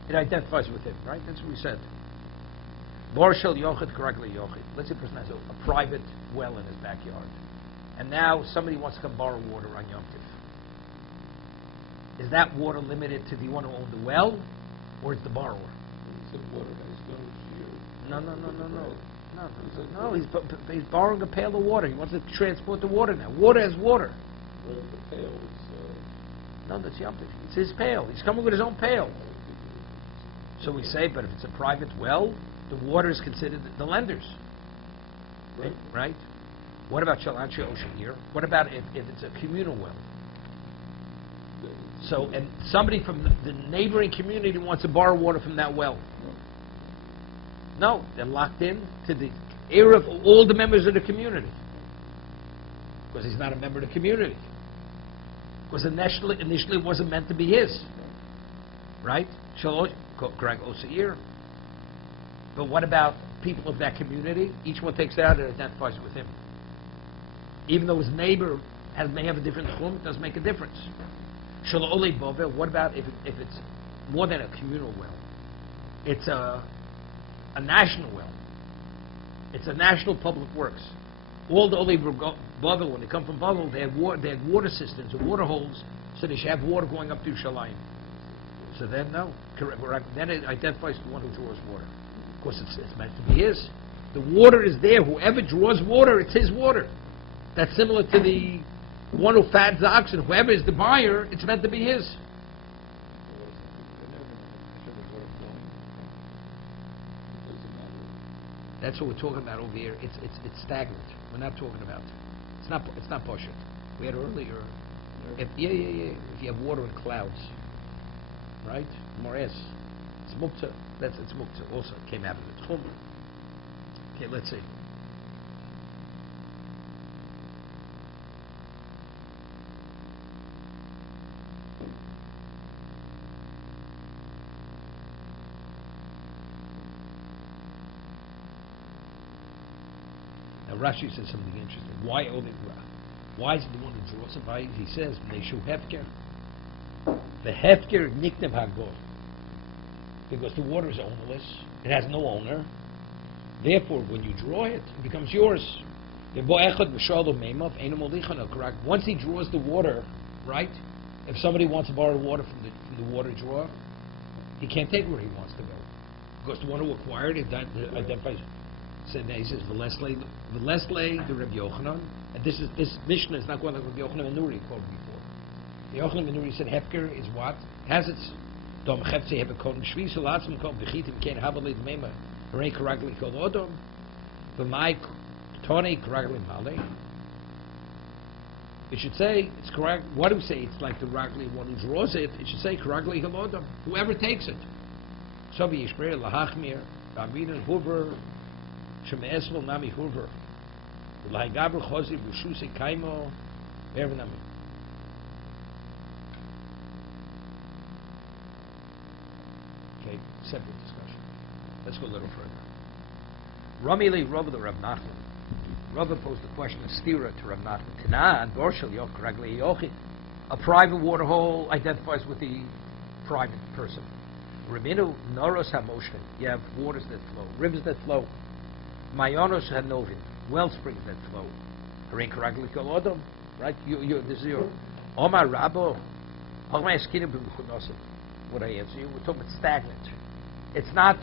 it identifies with him, right? That's what we said. Borshel yochid correctly yochid. Let's say a person has a private well in his backyard, and now somebody wants to come borrow water on Yom Tov. Is that water limited to the one who owned the well, or is the borrower? The water has no shield. No. He's borrowing a pail of water. He wants to transport the water now. Water is water. Well, the pail is... No, that's Yom Tov. It's his pail. He's coming with his own pail. So we say, but if it's a private well, the water is considered the lender's. Right? What about Shalansha Ocean here? What about if it's a communal well? So, and somebody from the neighboring community wants to borrow water from that well. No, they're locked in to the area of all the members of the community. Because he's not a member of the community. Because initially it wasn't meant to be his. Right? Correct, Oseir. But what about people of that community? Each one takes it out and identifies it with him. Even though his neighbor may have a different chum, it doesn't make a difference. What about if it's more than a communal well? It's a national well. It's a national public works. All the Oli Bavel, when they come from Bavel, they had water cisterns or water holes, so they should have water going up to Shalayim. So then, no. Correct. Then it identifies the one who draws water. Of course, it's meant to be his. The water is there. Whoever draws water, it's his water. That's similar to the one who fattens the oxen. Whoever is the buyer, it's meant to be his. That's what we're talking about over here. It's stagnant. We're not talking about. It's not bullshit. We had earlier. If you have water in clouds, right? Mores. It's mukta. It's mukta. Also it came out of the tchum. Okay, let's see. Rashi says something interesting. Why is it the one who draws it by? He says, "Neshu hefker." The hefker niknev hagor, because the water is ownerless. It has no owner. Therefore, when you draw it, it becomes yours. Once he draws the water, right? If somebody wants to borrow water from the water drawer, he can't take where he wants to go, because the one who acquired it identifies. So he says, "V'leslei the Rabbi Yochanan," and this Mishnah is not going like Rabbi Yochanan and Nuri quoted before. The Yochanan and Nuri said, "Hefker is what has its dom chefze have a kodem shvi solatzim kodem v'chitim kein habalei d'meima harei karagli kol odom v'mai toni karagli malei." It should say it's correct. What do we say? It's like the ragli one who draws it. It should say karagli kol odom. Whoever takes it. So be yishmer lahachmir v'amina huver. Shemesvel nami hurver, like Gabriel Chosi Bushuse Kaimo, Ervenami. Okay, separate discussion. Let's go a little further. Ramili Rabba the Rav Nachman. Rabba posed the question of stira to Rav Nachman. Tanan Dorshel Yok Ragli Yochi. A private water hole identifies with the private person. Rabinu Noros HaMoshkin. You have waters that flow, rivers that flow. Mayonos Hanovin, well springs that flow. Right? This is your Omar Rabbo. What I answer you, we're talking about stagnant. It's not,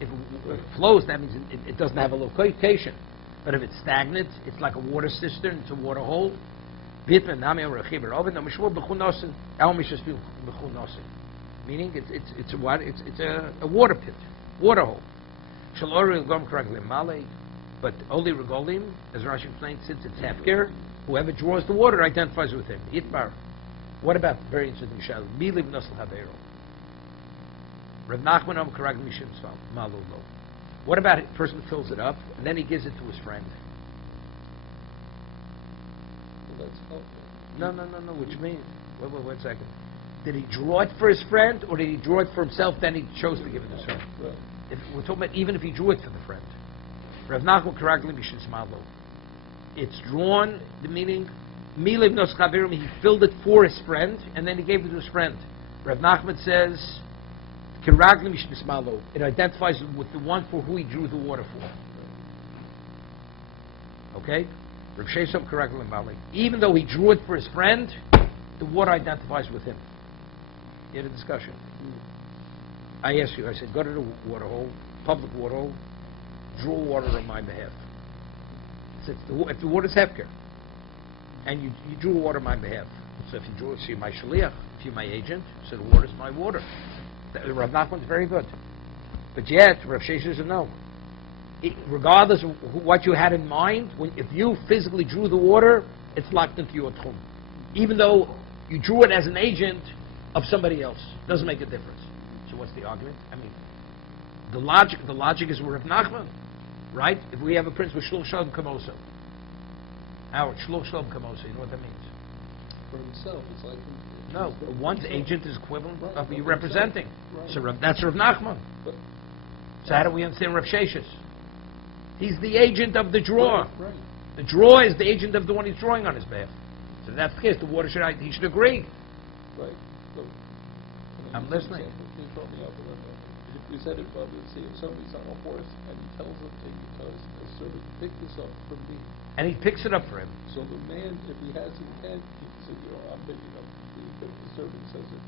if it flows, that means it doesn't have a location. But if it's stagnant, it's like a water cistern, it's a water hole. Meaning it's a water pit, water hole. But only regolim, as Rashi explained, since it's hefker, whoever draws the water identifies with him. Itmar. What about very interesting shal? Miliv nosel haveiro. Rav Nachman am karag mishim sval malulo. What about a person who fills it up and then he gives it to his friend? Well, that's helpful. No. Which means, wait 1 second. Did he draw it for his friend, or did he draw it for himself? Then he chose to give it to his friend. Right. If we're talking about even if he drew it for the friend. Rav Nachman karag mishim smalo. It's drawn. The meaning, miliv nos chaverim. He filled it for his friend, and then he gave it to his friend. Rav Nachman says, karag mishim smalo. It identifies with the one for who he drew the water for. Okay. Rav Shesam karag lemali. Even though he drew it for his friend, the water identifies with him. You had a discussion. I asked you, I said, go to the water hole, public water hole, draw water on my behalf. I said, if the water's hefker, and you drew water on my behalf, so if you drew it, so you're my shaliach, if you're my agent, so the water's my water. Rav Nachman's very good. But yet, Rav Shesha doesn't know. Regardless of what you had in mind, if you physically drew the water, it's locked into your tchum. Even though you drew it as an agent of somebody else. Doesn't make a difference. So what's the argument? I mean, the logic is Rav Nachman, right? If we have a prince with shluch shalom kamoso. Howard, shluch shalom kamoso, you know what that means? For himself, it's like... No, one's agent is equivalent of you representing. Right. So that's Rav Nachman. But So how do we understand Rav Sheshes? He's the agent of the drawer. Right. The drawer is the agent of the one he's drawing on his behalf. So if that's the case, the water he should agree. Right. So, I'm listening. He brought me up a little bit. If we said it, probably see if somebody's on a horse and he tells a servant, pick this up from me. And he picks it up for him. So the man, if he has intent, he said, I'm picking up from me. But the servant says it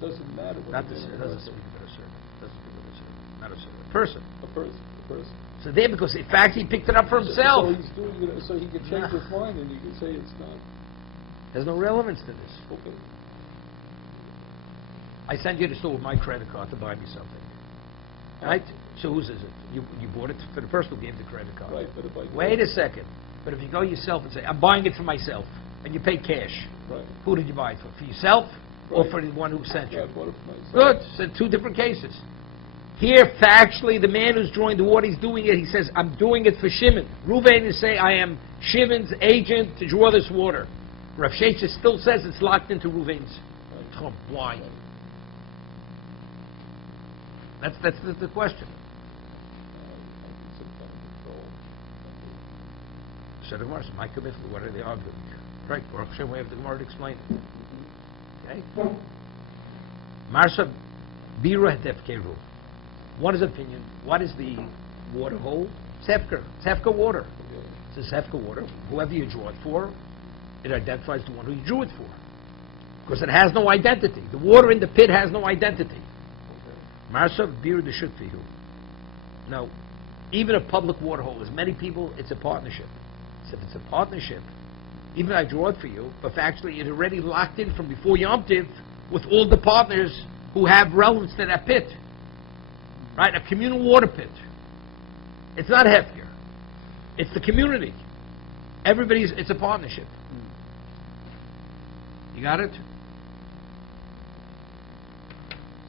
doesn't matter. Not the servant. Doesn't speak about a servant. Doesn't speak about a servant. Not a servant. A person. A person. So there, because in fact he picked it up for himself. So he's doing it so he can change his mind and you can say it's not. There's no relevance to this. Okay. I send you to the store with my credit card to buy me something. Right? So whose is it? You bought it for the person who gave the credit card. Right, but if I Wait a second. But if you go yourself and say, I'm buying it for myself, and you pay cash, right. who did you buy it for? For yourself or Right. for the one who sent you? I bought it for myself. Good. So two different cases. Here, factually, the man who's drawing the water, he's doing it. He says, I'm doing it for Shimon. Reuven is saying, I am Shimon's agent to draw this water. Rav Shesha still says it's locked into Reuven's tchum. Why? That's the question. I think some kind of control. So the Gemara says, my commitment, what are they arguing? Right, Baruch Hashem, we have the Gemara to explain it. Okay? Marsa Bira Tefkeru. What is opinion? What is the water hole? It's hefker. It's hefker water. It's hefker water. Whoever you draw it for, it identifies the one who you drew it for. Because it has no identity. The water in the pit has no identity. Marsa Bira the Shutfihu. No. Even a public water hole, as many people, it's a partnership. So if it's a partnership, even if I draw it for you, but actually it's already locked in from before Yom Tiv with all the partners who have relevance to that pit. Right? A communal water pit. It's not hefker. It's the community. It's a partnership. You got it?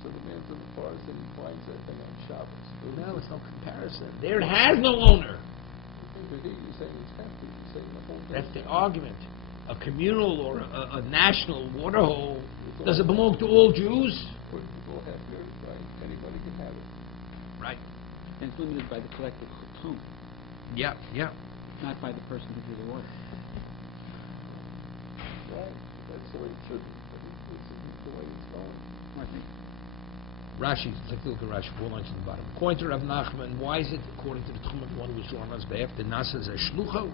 So the man's in the forest and he finds that thing on Shabbos. No, it's no comparison. There it has no owner. But here you're saying it's hefty. You're saying the whole thing. That's the argument. A communal or a national water hole, does it belong to all Jews? People have yours, right? Anybody can have it. Right. And it's limited by the collective chum, Yeah. not by the person who drew the water. Right. That's the way it should be. But it's the way it's going. I think. Rashi, let's look at Rashi, 4 lines to the bottom. According to Rav Nachman, why is it according to the Tchum of the one who was drawn on his behalf? The Nasa is a shlucho.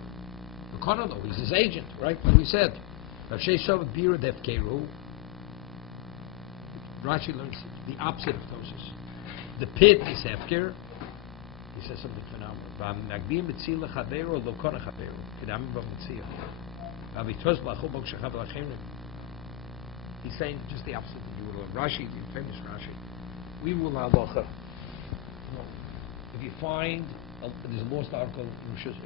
The Konolo, he's his agent, right? Like we said. Rav Sheshav Bira Defkeru. Rashi learns the opposite of Tosus. The pit is hefker. He says something phenomenal. V'amnagdim mitzil lechaberu lo kor lechaberu. Kedamim b'mitzil. V'avitos b'achol bo k'shechav l'achemrim. He's saying just the opposite of the rule of Rashi, the famous Rashi. We rule halacha. If you find there's a lost article in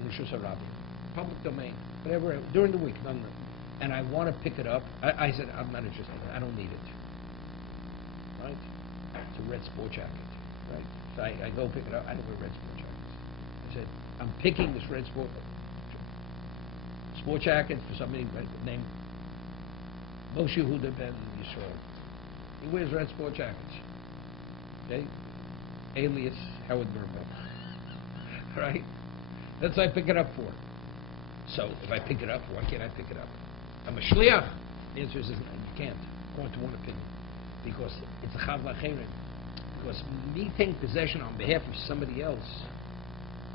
Rishus HaRabbi, public domain, whatever, during the week, and I want to pick it up, I said, I'm not interested. I don't need it. Right? It's a red sport jacket. Right? So I go pick it up. I don't wear red sport jackets. I said, I'm picking this red sport jacket for somebody named Moshe Yehuda ben Yisrael. He wears red sport jackets. Okay? Alias Howard Nuremberg. Right? That's what I pick it up for. So if I pick it up, why can't I pick it up? I'm a shliach. The answer is you can't, according to one opinion. Because it's a chav l'acheirim. Because me taking possession on behalf of somebody else,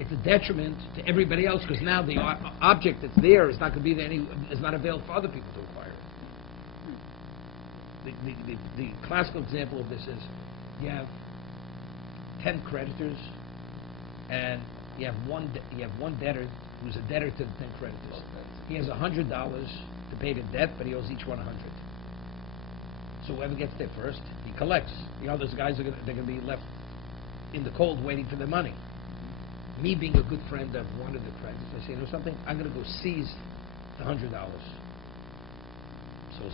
it's a detriment to everybody else, because now the object that's there is not going to be there is not available for other people to acquire it. The classical example of this is you have 10 creditors, and you have one debtor who's a debtor to the 10 creditors. He has $100 to pay the debt, but he owes each one 100. So whoever gets there first, he collects. The other guys they're going to be left in the cold waiting for their money. Me being a good friend of one of the creditors, I say, you know something? I'm going to go seize the $100. So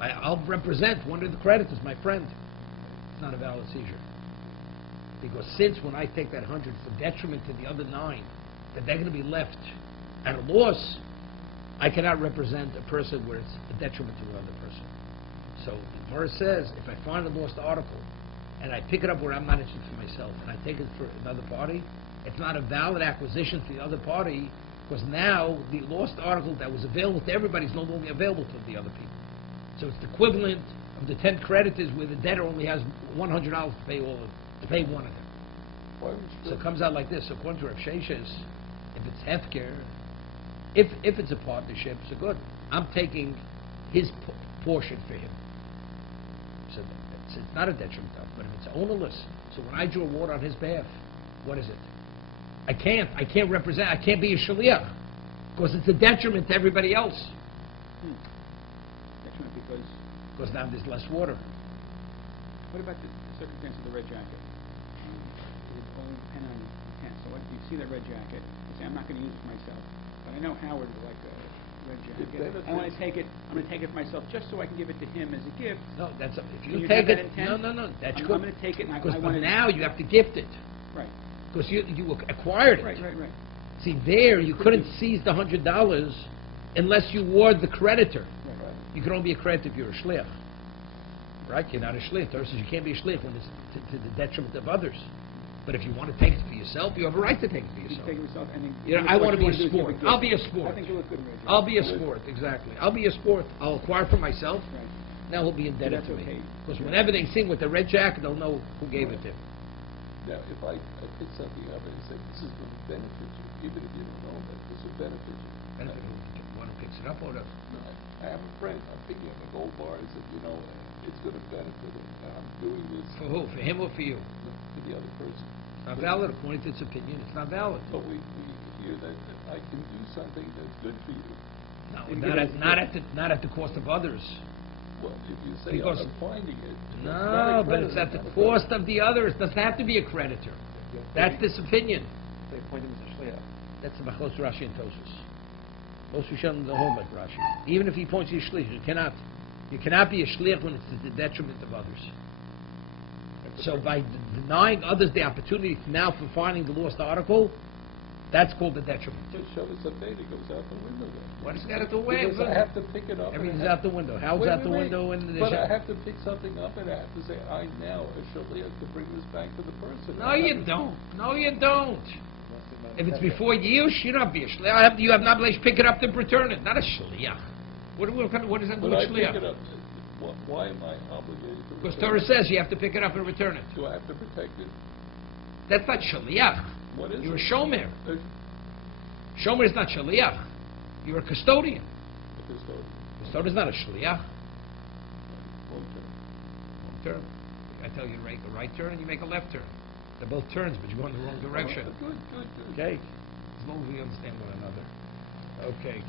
I'll represent one of the creditors, my friend. It's not a valid seizure. Because since when I take that 100 for detriment to the other 9, that they're going to be left at a loss, I cannot represent a person where it's a detriment to another person. So the Gemara says, if I find a lost article and I pick it up where I'm not interested for myself and I take it for another party, it's not a valid acquisition for the other party, because now the lost article that was available to everybody is no longer available to the other people. So it's the equivalent of the 10 creditors where the debtor only has $100 to pay one of them. So it comes out like this. According to Rav Sheshes, if it's hefker, if it's a partnership, so good. I'm taking his portion for him. So it's not a detriment, but if it's ownerless, so when I draw water on his behalf, what is it? I can't represent, I can't be a shaliach, because it's a detriment to everybody else. Detriment because now there's less water. What about the circumstance of the red jacket? It would only depend on the intent. So if you see that red jacket, you say, I'm not going to use it for myself, but I know Howard would like a red jacket. I want to take it. I'm going to take it for myself just so I can give it to him as a gift. No, that's if Can you have take that it. intent? No, that's I'm good. going to take it, and I Because want now you have to gift it. Right. Because you acquired it. Right. See, there you couldn't seize the $100 unless you ward the creditor. Right. You can only be a creditor if you're a shliach. Right? You're not a shliach. Torah says you can't be a shliach when it's to the detriment of others. But if you want to take it for yourself, you have a right to take it for You yourself. take it yourself, and then I want to be a do is sport. give I'll be a sport. I think you look good in red jacket. I'll be a sport, exactly. I'll be a sport. I'll acquire for myself. Right. Now he'll be indebted That's to me. okay. Because whenever they sing with the red jacket, they'll know who gave it to him. Now, if I pick something up and say, this is going to benefit you, even if you don't know that this will benefit you. Benefit one who picks it up or the... No, I have a friend, I'm picking up a gold bar, I said, it's going to benefit him. And I'm doing this For who? For him or for you? for the other person. It's not valid. According to its opinion, it's not valid. But we hear that I can do something that's good for you. No, not at the cost of others. Well, if you say, Because- I'm finding it. No, but it's at the cost of the others. It doesn't have to be a creditor. That's this opinion. They appoint him as a shliach. That's the Machlos Rashi and Tosus. Most Rishonim don't hold like Rashi. Even if he points you a shliach, you cannot be a shliach when it's to the detriment of others. So by denying others the opportunity now for finding the lost article, that's called the detriment. Just show us a data goes out the window then. What is that at the way? Because I have to pick it up. Everything's out the window. How's Wait, out the wait, window? wait. In the But I have to pick something up and I have to say, I'm now a shaliach to bring this back to the person. No, you don't. No, you don't. If it's before Yush, you don't have to be a shliach. You have not to pick it up to return it. Not a shliach. What does that do But with I pick it shliach? up. Why am I obligated to Because return Torah says you have to pick it up and return it. Do I have to protect it? That's not shliach. What is You're it? a shomer. A Shomer is not shliach. You're a custodian. custodian. Custodian is not a shliach. Okay. turn. I tell you to make a right turn and you make a left turn. They're both turns, but you go in the wrong direction. Good. Okay? As long as we understand one another. Okay.